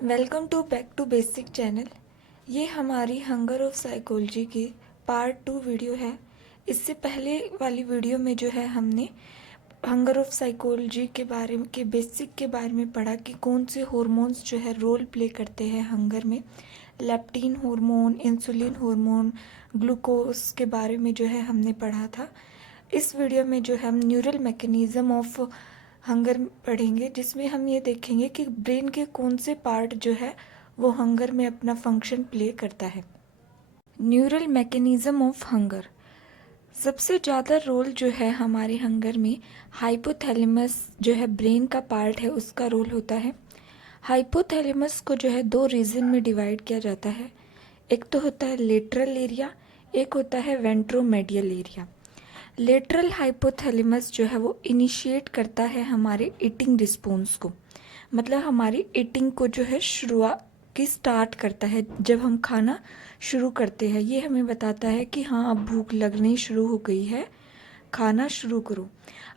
Welcome to back to basic channel. ये हमारी hunger of psychology की पार्ट 2 वीडियो है। इससे पहले वाली वीडियो में जो है हमने हंगर ऑफ साइकोलॉजी के बारे में बेसिक के बारे में पढ़ा कि कौन से हार्मोन्स जो है रोल प्ले करते हैं हंगर में। Leptin hormone, insulin hormone, glucose के बारे में जो है हमने पढ़ा था। इस वीडियो में जो है हम न्यूरल मैकेनिज़्म ऑफ हंगर पढ़ेंगे, जिसमें हम ये देखेंगे कि ब्रेन के कौन से पार्ट जो है वो हंगर में अपना फंक्शन प्ले करता है। Neural mechanism of hunger. सबसे ज़्यादा रोल जो है हमारे हंगर में हाइपोथैलेमस जो है ब्रेन का पार्ट है, उसका रोल होता है। हाइपोथैलेमस को जो है दो रीजन में डिवाइड किया जाता है। एक तो होता है लेटरल एरिया, एक होता है वेंट्रोमेडियल एरिया। लेटरल हाइपोथैलेमस जो है वो इनिशिएट करता है हमारे ईटिंग रिस्पॉन्स को, मतलब हमारी ईटिंग को जो है शुरुआत की स्टार्ट करता है। जब हम खाना शुरू करते हैं ये हमें बताता है कि हाँ अब भूख लगनी शुरू हो गई है, खाना शुरू करो।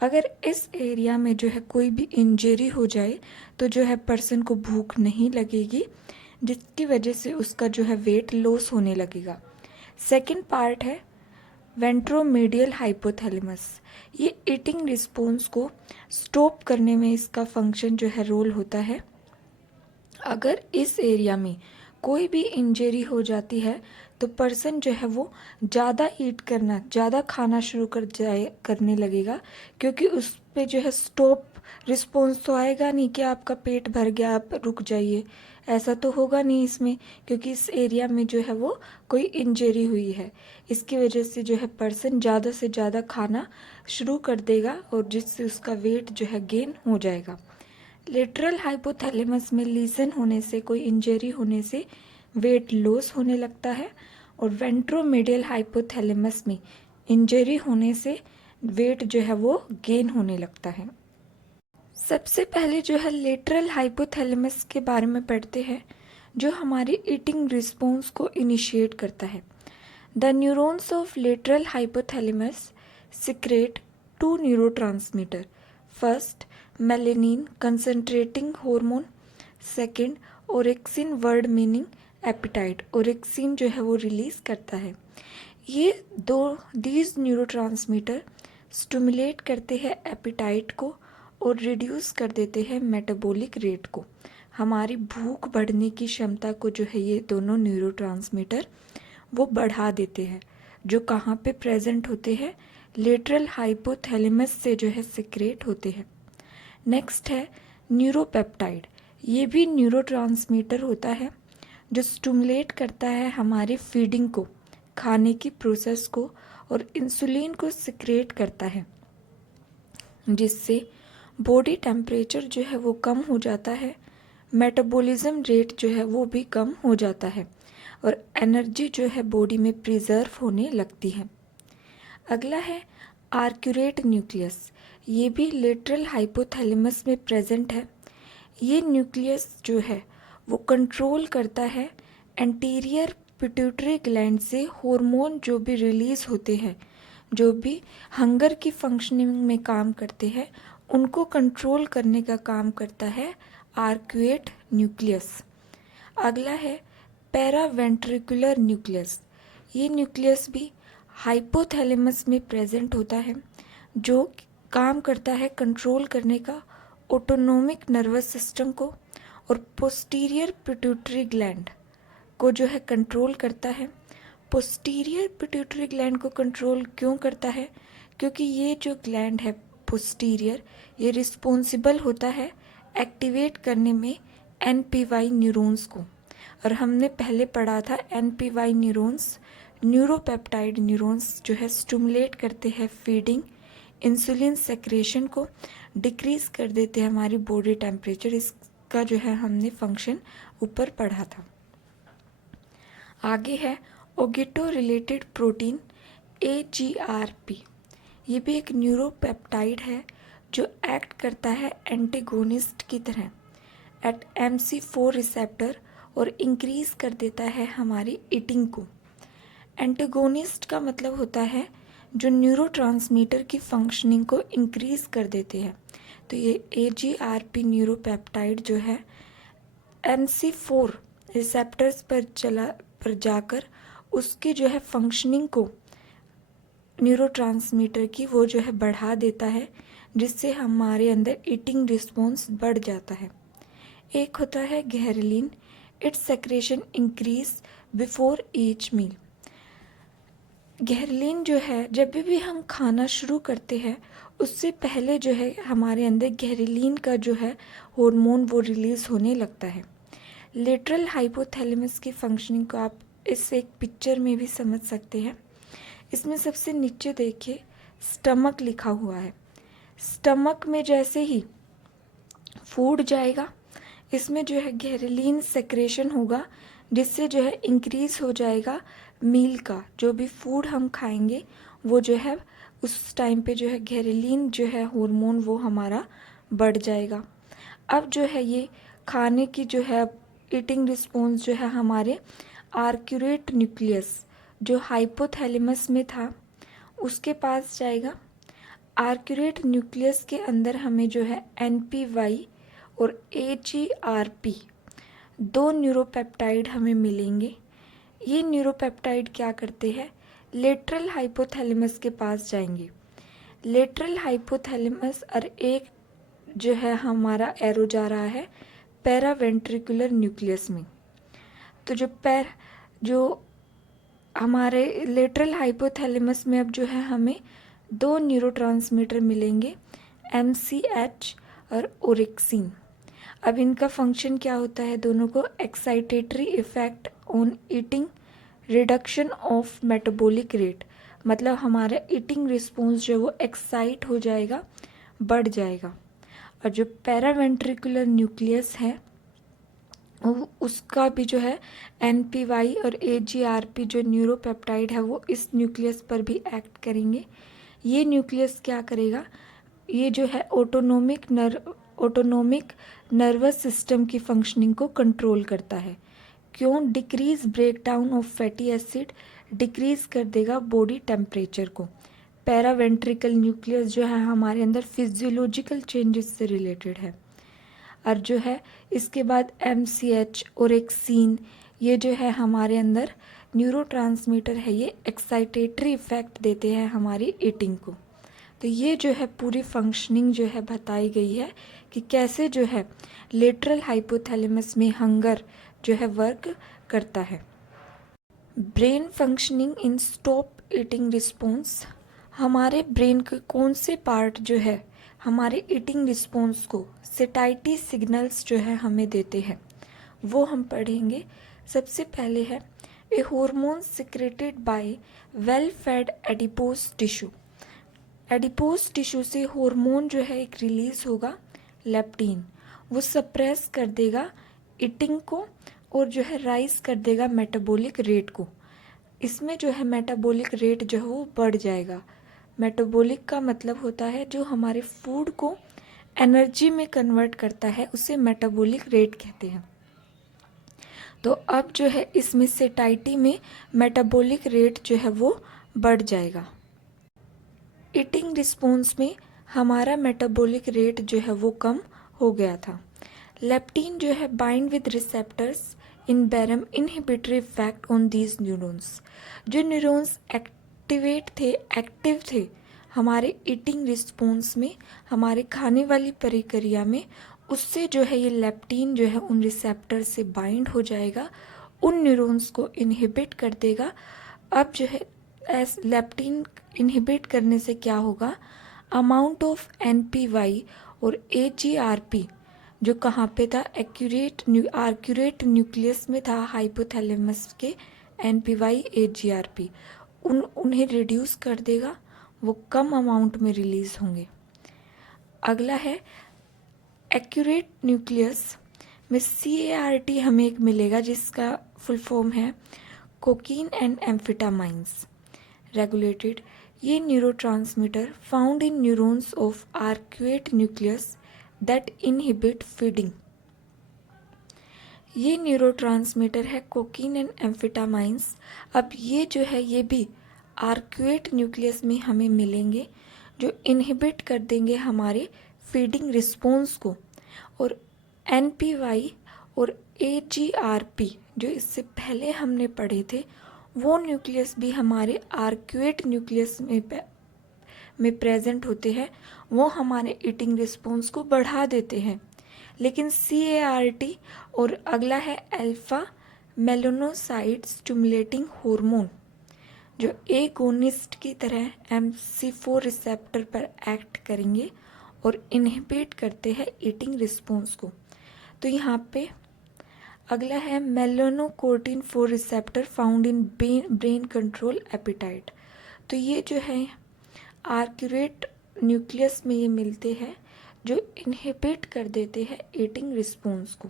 अगर इस एरिया में जो है कोई भी इंजरी हो जाए तो जो है पर्सन को भूख नहीं लगेगी, जिसकी वजह से उसका जो है वेट लॉस होने लगेगा। सेकंड पार्ट है वेंट्रोमीडियल हाइपोथैलेमस। ये ईटिंग रिस्पॉन्स को स्टॉप करने में इसका फंक्शन जो है रोल होता है। अगर इस एरिया में कोई भी इंजरी हो जाती है तो पर्सन जो है वो ज़्यादा ईट करना, ज़्यादा खाना शुरू करने लगेगा, क्योंकि उस पे जो है स्टॉप रिस्पॉन्स तो आएगा नहीं कि आपका पेट भर गया आप रुक जाइए, ऐसा तो होगा नहीं इसमें, क्योंकि इस एरिया में जो है वो कोई इंजरी हुई है। इसकी वजह से जो है पर्सन ज़्यादा से ज़्यादा खाना शुरू कर देगा और जिससे उसका वेट जो है गेन हो जाएगा। लेटरल हाइपोथैलेमस में लीजन होने से, कोई इंजरी होने से वेट लॉस होने लगता है, और वेंट्रोमीडियल हाइपोथैलेमस में इंजरी होने से वेट जो है वो गेन होने लगता है। सबसे पहले जो है लेटरल हाइपोथैलेमस के बारे में पढ़ते हैं, जो हमारी ईटिंग रिस्पॉन्स को इनिशिएट करता है। The neurons of lateral hypothalamus secrete two neurotransmitter. First melanin concentrating hormone, second orexin word meaning appetite. Orexin जो है वो रिलीज करता है। ये दो दीज न्यूरोट्रांसमीटर स्टिमुलेट करते हैं एपिटाइट को और रिड्यूस कर देते हैं मेटाबॉलिक रेट को। हमारी भूख बढ़ने की क्षमता को जो है ये दोनों न्यूरोट्रांसमीटर वो बढ़ा देते हैं, जो कहाँ पे प्रेजेंट होते हैं, लेटरल हाइपोथैलेमस से जो है सिक्रेट होते हैं। नेक्स्ट है न्यूरोपेप्टाइड। ये भी न्यूरोट्रांसमीटर होता है जो स्टिमुलेट करता है हमारी फीडिंग को, खाने की प्रोसेस को, और इंसुलिन को सिक्रेट करता है, जिससे बॉडी टेम्परेचर जो है वो कम हो जाता है, मेटाबॉलिज्म रेट जो है वो भी कम हो जाता है, और एनर्जी जो है बॉडी में प्रिजर्व होने लगती है। अगला है आर्क्यूरेट न्यूक्लियस। ये भी लेटरल हाइपोथैलेमस में प्रेजेंट है। ये न्यूक्लियस जो है वो कंट्रोल करता है एंटीरियर पिट्यूटरी ग्लैंड से हार्मोन जो भी रिलीज होते हैं, जो भी हंगर की फंक्शनिंग में काम करते हैं, उनको कंट्रोल करने का काम करता है आर्क्यूएट न्यूक्लियस। अगला है पैरावेंट्रिकुलर न्यूक्लियस। ये न्यूक्लियस भी हाइपोथैलेमस में प्रेजेंट होता है, जो काम करता है कंट्रोल करने का ऑटोनोमिक नर्वस सिस्टम को, और पोस्टीरियर पिट्यूटरी ग्लैंड को जो है कंट्रोल करता है। पोस्टीरियर पिट्यूटरी ग्लैंड को कंट्रोल क्यों करता है? क्योंकि ये जो ग्लैंड है पोस्टीरियर, ये रिस्पॉन्सिबल होता है एक्टिवेट करने में एनपीवाई न्यूरॉन्स को। और हमने पहले पढ़ा था एनपीवाई न्यूरॉन्स, न्यूरोपेप्टाइड न्यूरॉन्स जो है स्टिमुलेट करते हैं फीडिंग, इंसुलिन सेक्रेशन को डिक्रीज कर देते हैं हमारी बॉडी टेम्परेचर। इसका जो है हमने फंक्शन ऊपर पढ़ा था। आगे है ओगिटो रिलेटेड प्रोटीन AGRP। ये भी एक न्यूरोपेप्टाइड है जो एक्ट करता है एंटेगोनिस्ट की तरह एट MC4 रिसेप्टर और इंक्रीज कर देता है हमारी ईटिंग को। एंटेगोनिस्ट का मतलब होता है जो न्यूरोट्रांसमीटर की फंक्शनिंग को इंक्रीज कर देते हैं। तो ये AGRP न्यूरोपेप्टाइड जो है MC4 रिसेप्टर्स पर जाकर उसकी जो है फंक्शनिंग को न्यूरोट्रांसमीटर की वो जो है बढ़ा देता है, जिससे हमारे अंदर ईटिंग रिस्पॉन्स बढ़ जाता है। एक होता है ghrelin, its secretion increase before each meal. Ghrelin जो है जब भी हम खाना शुरू करते हैं उससे पहले जो है हमारे अंदर घैरलिन का जो है हार्मोन वो रिलीज़ होने लगता है। लेटरल हाइपोथैलेमस की फंक्शनिंग को आप इस एक पिक्चर में भी समझ सकते हैं। इसमें सबसे नीचे देखिए स्टमक लिखा हुआ है। स्टमक में जैसे ही फूड जाएगा इसमें जो है घैरलिन सेक्रेशन होगा, जिससे जो है इंक्रीज हो जाएगा मील का, जो भी फूड हम खाएंगे वो जो है उस टाइम पे जो है घैरलिन जो है हार्मोन वो हमारा बढ़ जाएगा। अब जो है ये खाने की जो है ईटिंग रिस्पॉन्स जो है हमारे आर्क्यूरेट न्यूक्लियस जो हाइपोथैलेमस में था उसके पास जाएगा। आर्क्यूरेट न्यूक्लियस के अंदर हमें जो है NPY और AGRP दो न्यूरोपेप्टाइड हमें मिलेंगे। ये न्यूरोपेप्टाइड क्या करते हैं, लेटरल हाइपोथैलेमस के पास जाएंगे। लेटरल हाइपोथैलेमस और एक जो है हमारा एरो जा रहा है पैरावेंट्रिकुलर न्यूक्लियस में। तो जो हमारे लेटरल हाइपोथैलेमस में अब जो है हमें दो न्यूरोट्रांसमीटर मिलेंगे, MCH और ओरेक्सिन। अब इनका फंक्शन क्या होता है, दोनों को excitatory effect on eating, reduction of metabolic rate, मतलब हमारा ईटिंग रिस्पॉन्स जो वो एक्साइट हो जाएगा, बढ़ जाएगा। और जो पैरावेंट्रिकुलर न्यूक्लियस है उसका भी जो है NPY और AGRP जो न्यूरोपेप्टाइड है वो इस न्यूक्लियस पर भी एक्ट करेंगे। ये न्यूक्लियस क्या करेगा, ये जो है ऑटोनोमिक नर्वस सिस्टम की फंक्शनिंग को कंट्रोल करता है। क्यों, decrease breakdown of fatty acid decrease कर देगा बॉडी टेम्परेचर को। पैरावेंट्रिकल न्यूक्लियस जो है हमारे अंदर फिजियोलॉजिकल चेंजेस से रिलेटेड है। और जो है इसके बाद MCH और एक्सीन, ये जो है हमारे अंदर न्यूरोट्रांसमीटर है, ये एक्साइटेटरी इफेक्ट देते हैं हमारी ईटिंग को। तो ये जो है पूरी फंक्शनिंग जो है बताई गई है कि कैसे जो है लेटरल हाइपोथैलेमस में हंगर जो है वर्क करता है। ब्रेन फंक्शनिंग इन स्टॉप ईटिंग रिस्पॉन्स, हमारे ब्रेन के कौन से पार्ट जो है हमारे ईटिंग रिस्पॉन्स को सेटाइटी सिग्नल्स जो है हमें देते हैं, वो हम पढ़ेंगे। सबसे पहले है a hormone secreted by well fed adipose tissue. Adipose tissue से हार्मोन जो है एक रिलीज होगा, लेप्टिन, वो सप्रेस कर देगा ईटिंग को और जो है राइज कर देगा मेटाबॉलिक रेट को। इसमें जो है मेटाबॉलिक रेट जो है वो बढ़ जाएगा। मेटाबॉलिक का मतलब होता है जो हमारे फूड को एनर्जी में कन्वर्ट करता है, उसे मेटाबॉलिक रेट कहते हैं। तो अब जो है इसमें सेटाइटी में मेटाबॉलिक रेट जो है वो बढ़ जाएगा। ईटिंग रिस्पॉन्स में हमारा मेटाबॉलिक रेट जो है वो कम हो गया था। लेप्टिन जो है bind with receptors in Bairam inhibitory effect on these neurons. जो न्यूरॉन्स एक्टिव थे हमारे ईटिंग रिस्पॉन्स में, हमारे खाने वाली प्रक्रिया में, उससे जो है ये लेप्टिन जो है उन रिसेप्टर से बाइंड हो जाएगा, उन न्यूरॉन्स को इनहिबिट कर देगा। अब जो है लेप्टिन इनहिबिट करने से क्या होगा, अमाउंट ऑफ NPY और AGRP जो कहाँ पे था, आर्क्यूरेट न्यूक्लियस में था हाइपोथैलेमस के, NPY AGRP उन्हें रिड्यूस कर देगा, वो कम अमाउंट में रिलीज होंगे। अगला है एक्यूरेट न्यूक्लियस में CART हमें एक मिलेगा जिसका फुल फॉर्म है कोकीन एंड एम्फेटामाइंस रेगुलेटेड। ये neurotransmitter found in neurons of arcuate nucleus that inhibit feeding. ये न्यूरोट्रांसमीटर है कोकीन एंड एम्फेटामाइंस। अब ये जो है ये भी आर्क्यूएट न्यूक्लियस में हमें मिलेंगे जो इनहिबिट कर देंगे हमारे फीडिंग रिस्पॉन्स को। और NPY और AGRP जो इससे पहले हमने पढ़े थे वो न्यूक्लियस भी हमारे आर्क्यूएट न्यूक्लियस में प्रेजेंट होते हैं, वो हमारे ईटिंग रिस्पॉन्स को बढ़ा देते हैं। लेकिन CART और अगला है अल्फा मेलानोसाइट स्टिमुलेटिंग हार्मोन जो एगोनिस्ट की तरह MC4 रिसेप्टर पर एक्ट करेंगे और इनहिबिट करते हैं ईटिंग रिस्पॉन्स को। तो यहाँ पे अगला है मेलानोकोर्टिन 4 receptor found in brain control appetite. तो ये जो है आर्क्यूरेट न्यूक्लियस में ये मिलते हैं जो इनहिबिट कर देते हैं ईटिंग रिस्पॉन्स को।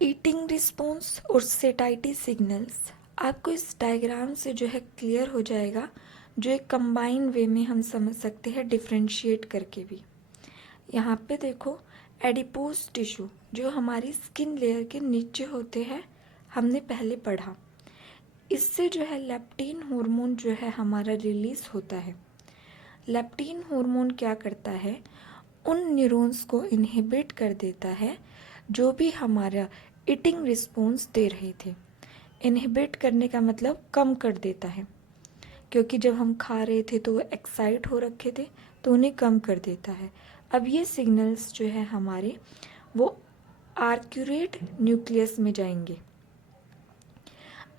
ईटिंग रिस्पॉन्स और सेटाइटी सिग्नल्स आपको इस डायग्राम से जो है क्लियर हो जाएगा, जो एक कंबाइन वे में हम समझ सकते हैं डिफ्रेंशिएट करके भी। यहाँ पे देखो एडिपोज टिश्यू जो हमारी स्किन लेयर के नीचे होते हैं, हमने पहले पढ़ा, इससे जो है लेप्टिन हार्मोन जो है हमारा रिलीज होता है। लेप्टिन हार्मोन क्या करता है, उन न्यूरॉन्स को इनहिबिट कर देता है जो भी हमारा ईटिंग रिस्पॉन्स दे रहे थे। इनहिबिट करने का मतलब कम कर देता है, क्योंकि जब हम खा रहे थे तो वो एक्साइट हो रखे थे तो उन्हें कम कर देता है। अब ये सिग्नल्स जो है हमारे वो आर्क्यूरेट न्यूक्लियस में जाएंगे।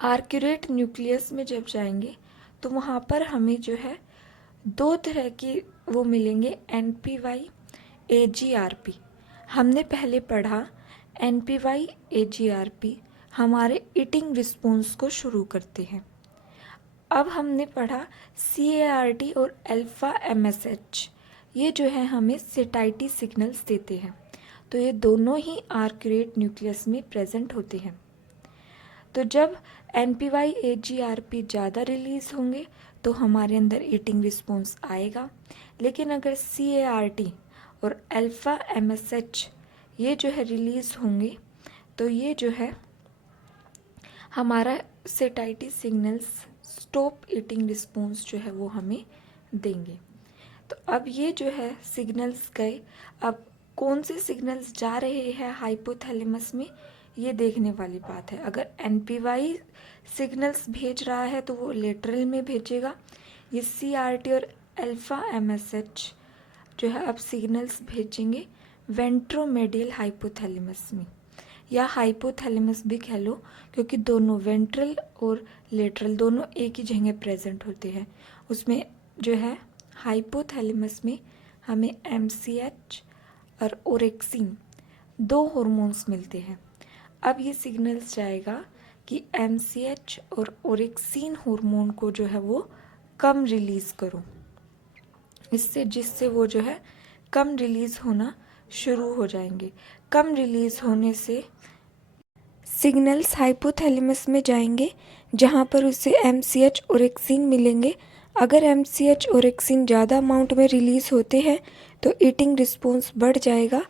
आर्क्यूरेट न्यूक्लियस में जब जाएंगे तो वहाँ पर हमें जो है दो तरह की वो मिलेंगे, NPY AGRP। हमने पहले पढ़ा NPY AGRP हमारे ईटिंग रिस्पॉन्स को शुरू करते हैं। अब हमने पढ़ा CART और अल्फा MSH, ये जो है हमें सेटाइटी सिग्नल्स देते हैं। तो ये दोनों ही आर्क्यूरेट न्यूक्लियस में प्रेजेंट होते हैं। तो जब NPY AGRP ज़्यादा रिलीज़ होंगे तो हमारे अंदर ईटिंग रिस्पॉन्स आएगा, लेकिन अगर CART और अल्फा MSH ये जो है रिलीज़ होंगे तो ये जो है हमारा सेटाइटी सिग्नल्स स्टॉप ईटिंग रिस्पॉन्स जो है वो हमें देंगे। तो अब ये जो है सिग्नल्स गए, अब कौन से सिग्नल्स जा रहे हैं हाइपोथैलेमस में, ये देखने वाली बात है। अगर NPY सिग्नल्स भेज रहा है तो वो लेटरल में भेजेगा। ये CRT और अल्फा MSH जो है अब सिग्नल्स भेजेंगे वेंट्रोमेडियल हाइपोथैलेमस में, या हाइपोथैलेमस भी कह लो, क्योंकि दोनों वेंट्रल और लेटरल दोनों एक ही जगह प्रेजेंट होते हैं। उसमें जो है हाइपोथैलेमस में हमें MCH और ओरेक्सिन दो हार्मोन्स मिलते हैं। अब ये सिग्नल्स जाएगा कि MCH और ओरेक्सिन हार्मोन को जो है वो कम रिलीज़ करो, जिससे वो जो है कम रिलीज़ होना शुरू हो जाएंगे। कम रिलीज़ होने से सिग्नल्स हाइपोथैलेमस में जाएंगे, जहाँ पर उसे MCH ओरेक्सिन मिलेंगे। अगर MCH ओरेक्सिन ज़्यादा अमाउंट में रिलीज़ होते हैं तो ईटिंग रिस्पॉन्स बढ़ जाएगा,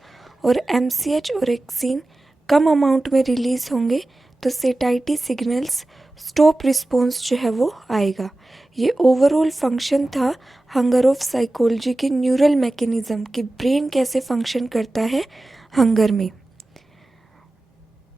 और MCH ओरेक्सिन कम अमाउंट में रिलीज़ होंगे तो सेटाइटी सिग्नल्स स्टॉप रिस्पॉन्स जो है वो आएगा। ये ओवरऑल फंक्शन था हंगर ऑफ साइकोलॉजी के न्यूरल मैकेनिज़्म कि ब्रेन कैसे फंक्शन करता है हंगर में।